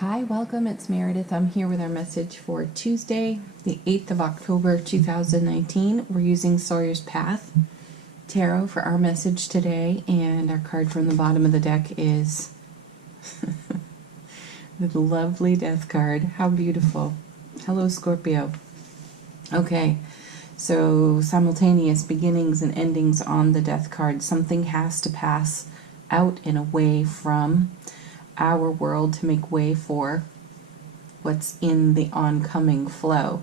Hi, welcome. It's Meredith. I'm here with our message for Tuesday, the 8th of October, 2019. We're using Sawyer's Path Tarot for our message today, and our card from the bottom of the deck is the lovely Death card. How beautiful. Hello, Scorpio. Okay, so simultaneous beginnings and endings on the Death card. Something has to pass out and away from our world to make way for what's in the oncoming flow.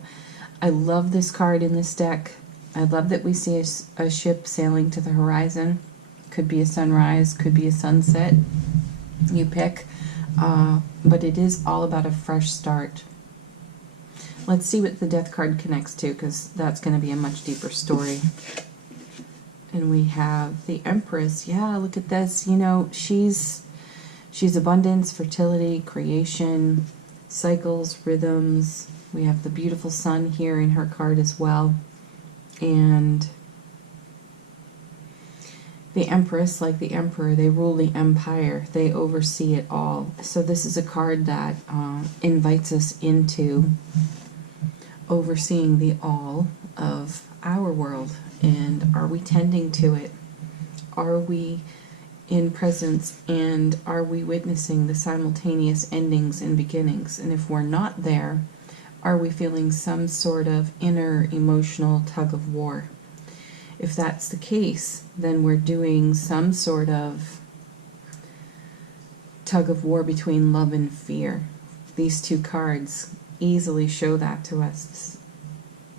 I love this card in this deck. I love that we see a ship sailing to the horizon. Could be a sunrise, could be a sunset. You pick. But it is all about a fresh start. Let's see what the Death card connects to, because that's going to be a much deeper story. And we have the Empress. Yeah, look at this. You know, she's abundance, fertility, creation, cycles, rhythms. We have the beautiful sun here in her card as well. And the Empress, like the Emperor, they rule the empire. They oversee it all. So this is a card that invites us into overseeing the all of our world. And are we tending to it? Are we in presence, and are we witnessing the simultaneous endings and beginnings? And if we're not there, are we feeling some sort of inner emotional tug of war? If that's the case, then we're doing some sort of tug of war between love and fear. These two cards easily show that to us.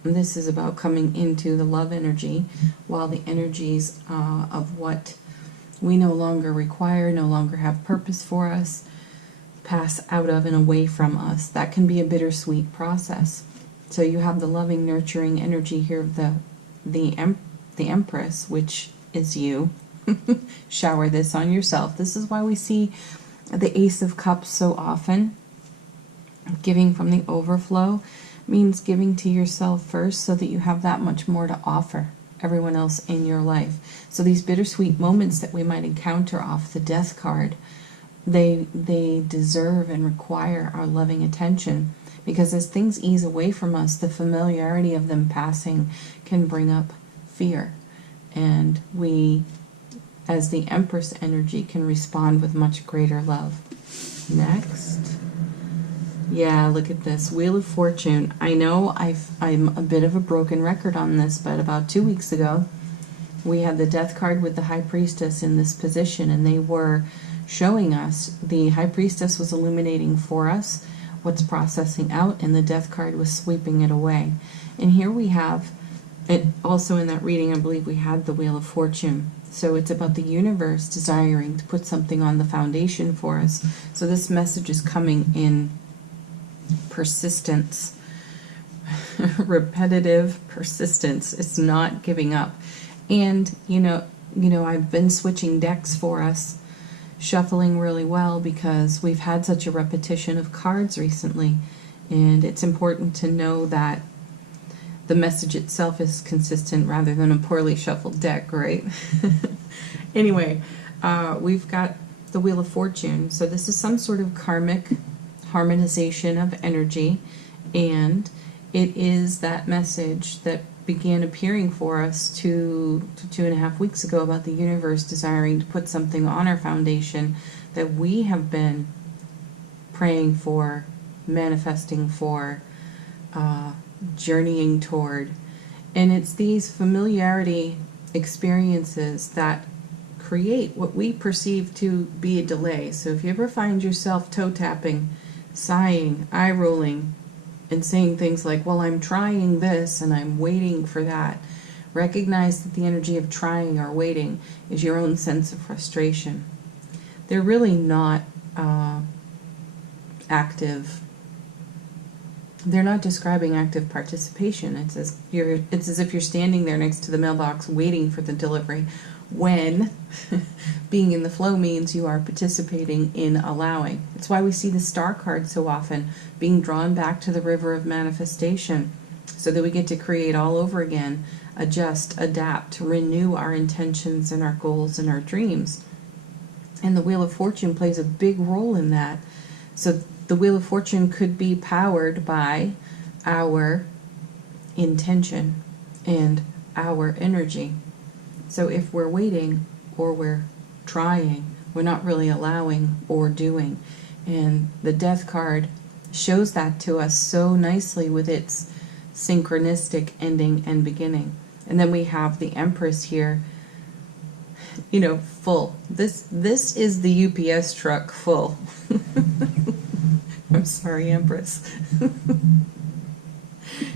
This is about coming into the love energy, while the energies of what we no longer require, no longer have purpose for us, pass out of and away from us. That can be a bittersweet process. So you have the loving, nurturing energy here of the Empress, which is you. Shower this on yourself. This is why we see the Ace of Cups so often. Giving from the overflow means giving to yourself first, so that you have that much more to offer everyone else in your life. So these bittersweet moments that we might encounter off the Death card, they deserve and require our loving attention, because as things ease away from us, the familiarity of them passing can bring up fear, and we, as the Empress energy, can respond with much greater love. Next. Yeah, look at this. Wheel of Fortune. I know I'm a bit of a broken record on this, but about 2 weeks ago, we had the Death card with the High Priestess in this position, and they were showing us, the High Priestess was illuminating for us what's processing out, and the Death card was sweeping it away. And here we have, it also in that reading, I believe we had the Wheel of Fortune. So it's about the universe desiring to put something on the foundation for us. So this message is coming in persistence, repetitive persistence. It's not giving up. And you know I've been switching decks for us, shuffling really well, because we've had such a repetition of cards recently, and it's important to know that the message itself is consistent rather than a poorly shuffled deck, right? Anyway, we've got the Wheel of Fortune. So this is some sort of karmic harmonization of energy, and it is that message that began appearing for us 2 to 2.5 weeks ago, about the universe desiring to put something on our foundation that we have been praying for, manifesting for, journeying toward. And it's these familiarity experiences that create what we perceive to be a delay. So if you ever find yourself toe tapping, sighing, eye rolling, and saying things like, well, I'm trying this and I'm waiting for that, recognize that the energy of trying or waiting is your own sense of frustration. They're really not active. They're not describing active participation. It's as if you're standing there next to the mailbox waiting for the delivery, when being in the flow means you are participating in allowing. It's why we see the Star card so often, being drawn back to the river of manifestation, so that we get to create all over again, adjust, adapt, renew our intentions and our goals and our dreams. And the Wheel of Fortune plays a big role in that. So The Wheel of Fortune could be powered by our intention and our energy. So if we're waiting or we're trying, we're not really allowing or doing. And the Death card shows that to us so nicely with its synchronistic ending and beginning. And then we have the Empress here, you know, full. This is the UPS truck full. I'm sorry, Empress.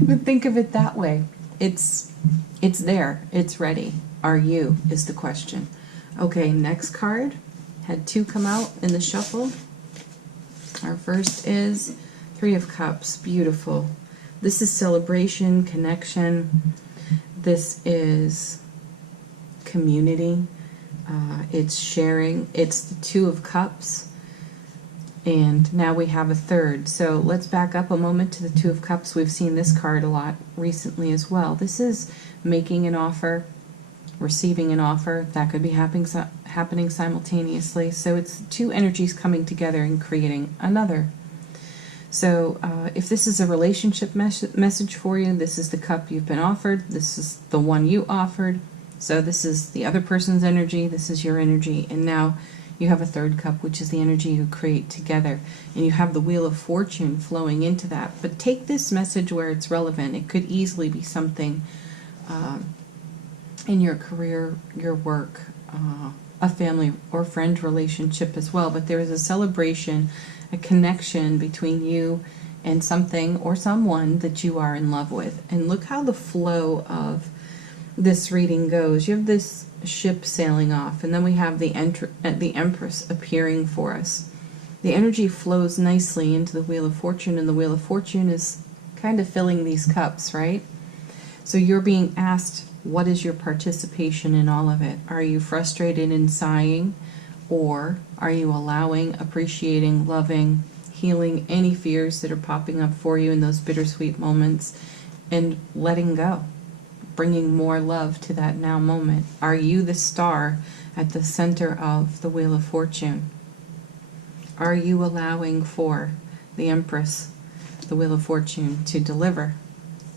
But think of it that way. It's there. It's ready. Are you, is the question. Okay, next card. Had 2 come out in the shuffle. Our first is 3 of Cups. Beautiful. This is celebration, connection. This is community. It's sharing. It's the 2 of Cups. And now we have a third. So let's back up a moment to the 2 of Cups. We've seen this card a lot recently as well. This is making an offer, receiving an offer. That could be happening simultaneously. So it's 2 energies coming together and creating another. So if this is a relationship message for you, this is the cup you've been offered. This is the one you offered. So this is the other person's energy. This is your energy. And now you have a third cup, which is the energy you create together. And you have the Wheel of Fortune flowing into that. But take this message where it's relevant. It could easily be something in your career, your work, a family or friend relationship as well. But there is a celebration, a connection between you and something or someone that you are in love with. And look how the flow of this reading goes. You have this ship sailing off, and then we have the Empress appearing for us. The energy flows nicely into the Wheel of Fortune, and the Wheel of Fortune is kind of filling these cups, right? So you're being asked, what is your participation in all of it? Are you frustrated and sighing, or are you allowing, appreciating, loving, healing any fears that are popping up for you in those bittersweet moments, and letting go? Bringing more love to that now moment. Are you the star at the center of the Wheel of Fortune? Are you allowing for the Empress, the Wheel of Fortune, to deliver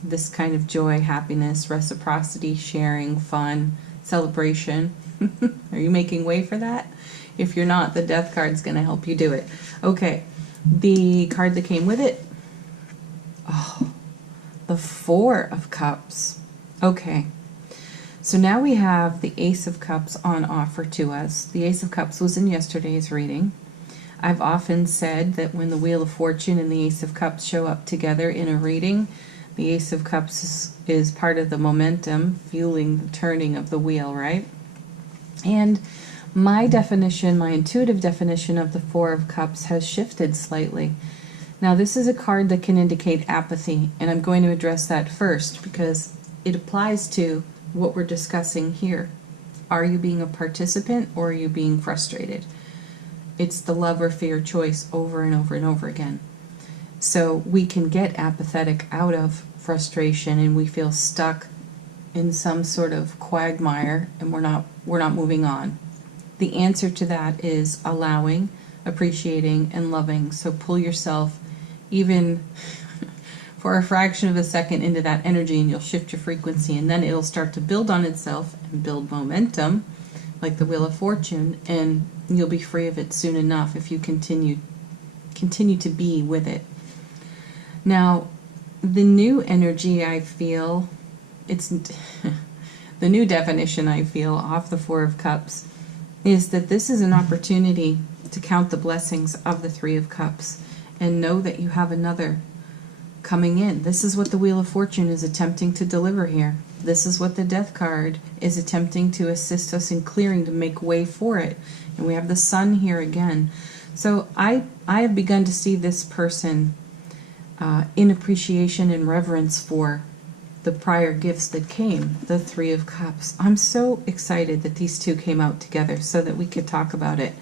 this kind of joy, happiness, reciprocity, sharing, fun, celebration? Are you making way for that? If you're not, the Death card's going to help you do it. Okay, the card that came with it. Oh, the 4 of Cups. Okay, so now we have the Ace of Cups on offer to us. The Ace of Cups was in yesterday's reading. I've often said that when the Wheel of Fortune and the Ace of Cups show up together in a reading, the Ace of Cups is part of the momentum, fueling the turning of the wheel, right? And my definition, my intuitive definition of the 4 of Cups has shifted slightly. Now this is a card that can indicate apathy, and I'm going to address that first because it applies to what we're discussing here. Are you being a participant, or are you being frustrated? It's the love or fear choice over and over and over again. So we can get apathetic out of frustration, and we feel stuck in some sort of quagmire, and we're not moving on. The answer to that is allowing, appreciating, and loving. So pull yourself even for a fraction of a second into that energy, and you'll shift your frequency, and then it'll start to build on itself and build momentum like the Wheel of Fortune, and you'll be free of it soon enough if you continue to be with it. Now the new energy I feel, it's the new definition I feel off the 4 of Cups is that this is an opportunity to count the blessings of the 3 of Cups and know that you have another coming in. This is what the Wheel of Fortune is attempting to deliver here. This is what the Death card is attempting to assist us in clearing, to make way for it. And we have the Sun here again. So I have begun to see this person in appreciation and reverence for the prior gifts that came, the 3 of Cups. I'm so excited that these 2 came out together so that we could talk about it.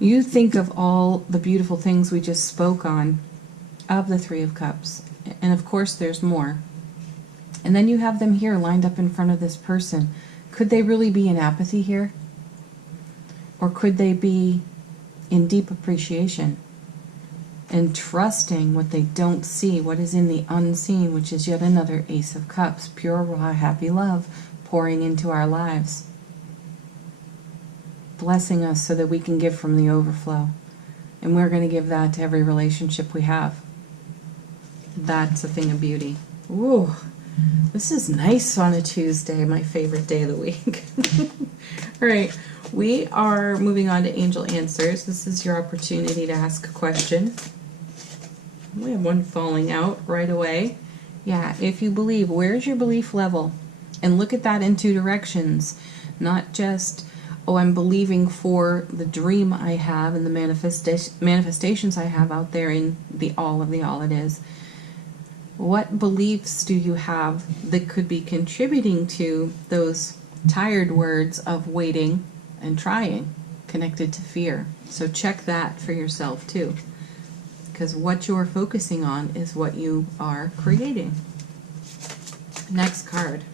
You think of all the beautiful things we just spoke on of the 3 of Cups, and of course there's more. And then you have them here lined up in front of this person. Could they really be in apathy here? Or could they be in deep appreciation? and trusting what they don't see, what is in the unseen, which is yet another Ace of Cups, pure, raw, happy love pouring into our lives, blessing us so that we can give from the overflow. And we're going to give that to every relationship we have. That's a thing of beauty. Ooh, this is nice on a Tuesday, my favorite day of the week. All right, we are moving on to Angel Answers. This is your opportunity to ask a question. We have one falling out right away. Yeah, if you believe, where's your belief level? And look at that in two directions. Not just, oh, I'm believing for the dream I have and the manifestations I have out there in the all of the all it is. What beliefs do you have that could be contributing to those tired words of waiting and trying, connected to fear? So check that for yourself too, because what you're focusing on is what you are creating. Next card.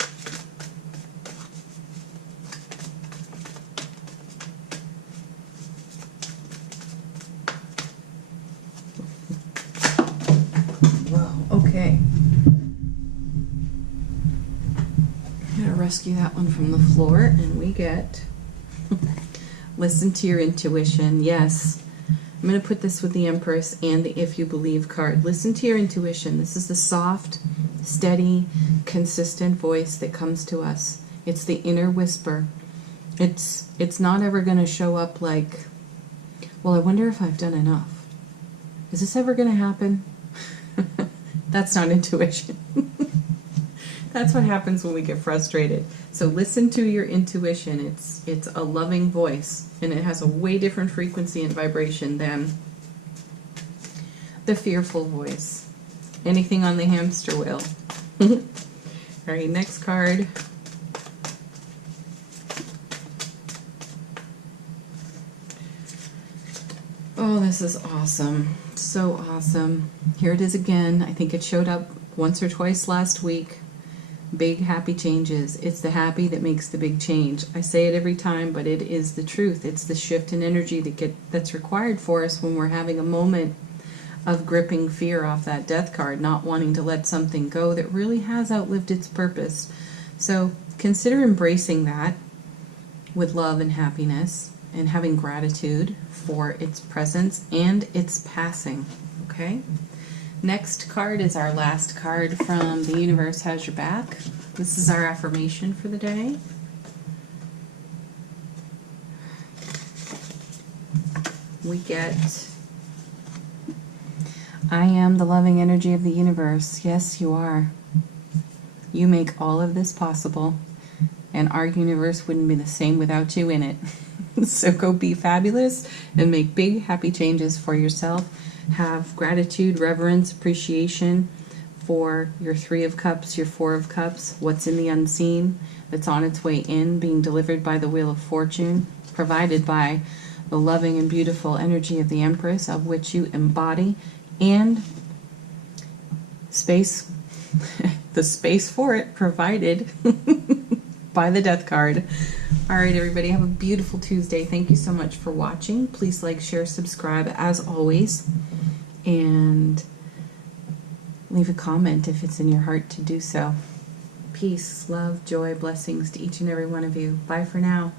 Okay. I'm going to rescue that one from the floor, and we get listen to your intuition. Yes. I'm going to put this with the Empress and the If You Believe card. Listen to your intuition. This is the soft, steady, consistent voice that comes to us. It's the inner whisper. It's not ever going to show up like, well, I wonder if I've done enough. Is this ever going to happen? That's not intuition. That's what happens when we get frustrated. So listen to your intuition. It's a loving voice, and it has a way different frequency and vibration than the fearful voice. Anything on the hamster wheel. All right, next card. Oh, this is awesome. So awesome. Here it is again. I think it showed up once or twice last week. Big happy changes. It's the happy that makes the big change. I say it every time, but it is the truth. It's the shift in energy that's required for us when we're having a moment of gripping fear off that death card, not wanting to let something go that really has outlived its purpose. So consider embracing that with love and happiness, and having gratitude for its presence and its passing. Okay? Next card is our last card from The Universe Has Your Back. This is our affirmation for the day. We get, I am the loving energy of the universe. Yes, you are. You make all of this possible, and our universe wouldn't be the same without you in it. So go be fabulous and make big, happy changes for yourself. Have gratitude, reverence, appreciation for your Three of Cups, your Four of Cups, what's in the unseen that's on its way in, being delivered by the Wheel of Fortune, provided by the loving and beautiful energy of the Empress, of which you embody, and space, the space for it provided by the Death card. All right, everybody, have a beautiful Tuesday. Thank you so much for watching. Please like, share, subscribe, as always, and leave a comment if it's in your heart to do so. Peace, love, joy, blessings to each and every one of you. Bye for now.